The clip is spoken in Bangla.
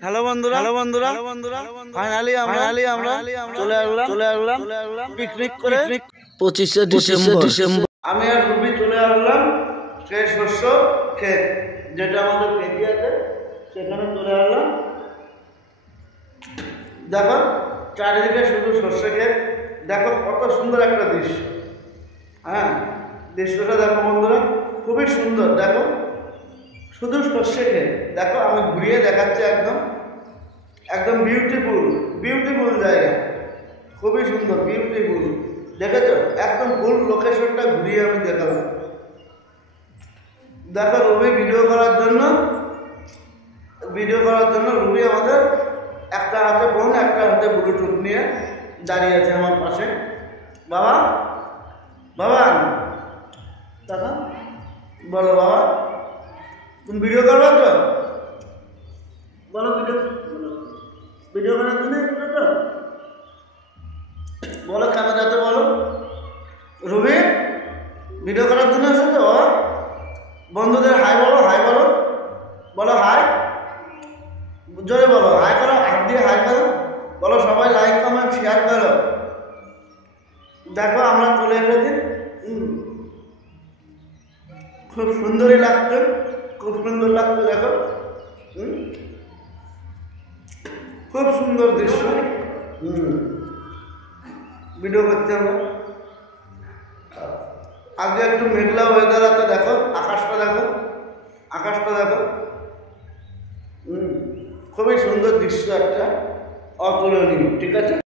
হ্যালো বন্ধুরা ফাইনালি আমরা চলে আসলাম পিকনিক করে 25শে ডিসেম্বর আমি আর রুবি চলে আসলাম সেই শস্য ক্ষেত যেটা আমাদের পেটি আছে সেখানে চলে আসলাম। দেখো চারিদিকে শুধু শস্য ক্ষেত, দেখো কত সুন্দর একটা দৃশ্য। হ্যাঁ, দৃশ্যটা দেখো বন্ধুরা, খুবই সুন্দর। দেখো শুধু শস্য ক্ষেত, দেখো আমি ঘুরিয়ে দেখাচ্ছি, একদম বিউটিফুল জায়গা, খুবই সুন্দর, বিউটিফুল। দেখেছো, একদম ফুল লোকেশনটা ঘুরিয়ে আমি দেখালাম। দেখো রুবি ভিডিও করার জন্য রুবি আমাদের একটা হাতে ফোন একটা হাতে ব্লুটুথ নিয়ে দাঁড়িয়ে আছে আমার পাশে। বাবা দাদা বলো, বাবা তুমি ভিডিও করবা তো? বলো ভিডিও করার জন্য বলো, ক্যামেরাতে বলো। রুবি ভিডিও করার জন্য আছে তো? বন্ধুদের হাই বলো, বলো হাই, জোরে বলো, হাই করো, হাত দিয়ে হাই করো, বলো সবাই লাইক কমেন্ট শেয়ার করো। দেখো আমরা চলে এসেছি, খুব সুন্দরই লাগছে, খুব সুন্দর লাগছে। দেখো খুব সুন্দর দৃশ্য। ভিডিও করতে আমরা আগে একটু মেঘলা ওয়েদার আছে। দেখো আকাশটা দেখো, খুবই সুন্দর দৃশ্য, একটা অতুলনীয়। ঠিক আছে।